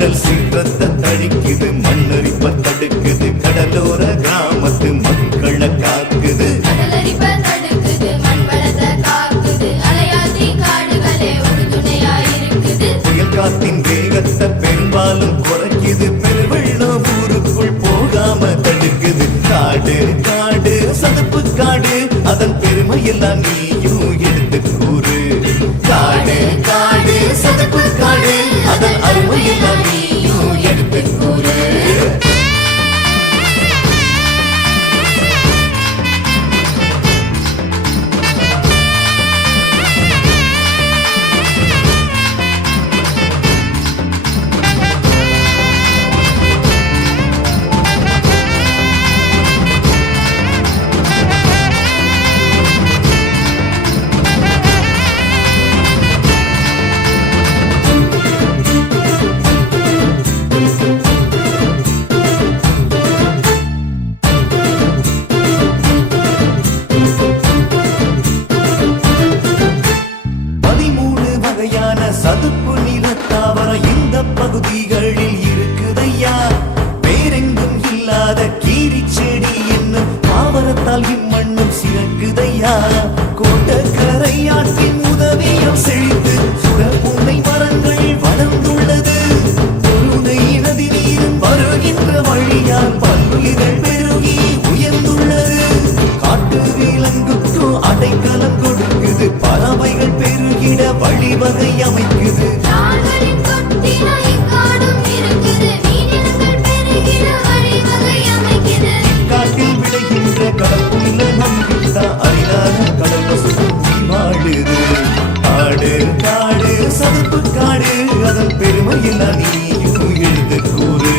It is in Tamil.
கடல் சீற்றத்தை தடிக்குது, மண்ணரிப்ப தடுக்குது, கடலோர கிராமத்து மக்களை காக்குது. புயல் காத்தின் வேகத்தை பெரும்பாலும் குறைக்குது, பெருவெள்ளம் ஊருக்குள் போகாம தடுக்குது. காடு காடு சதுப்பு காடு, அதன் பெருமையெல்லாம் நீயும் எடுத்து கூறு. காடு காடு சதுப்பு காடு, அதன் அருமையெல்லாம் நீயும் எடுத்து கூறு. சதுப்பு நிலத்தாவர இந்த பகுதிகளில் இருக்குதையா. வேறெங்கும் இல்லாத கீரி செடி என்னும் தாவரத்தால் இம்மண்ணும் சிறக்குதையா. கோட்டக்கரையாற்றின் உதவியால் செழித்து சுடமுனை மரங்கள் வளர்ந்துள்ளது. பொருணை நதி நீரும் வருகின்ற வழியால் பல்லுயிர்கள் பெருகி உயர்ந்துள்ளது. காட்டு விலங்குக்கு அடைக்கலம் கொடுக்குது, பறவைகள் பெருகிட வழிவகை அமைக்குது. காட்டில் விளைகின்ற கடப்புள்ள நம்பிக்கை அரிதான கடல் பசுமை வாழுது. காடு காடு சதுப்பு காடு, அதன் பெருமையில் நீயும் எழுது கூறு.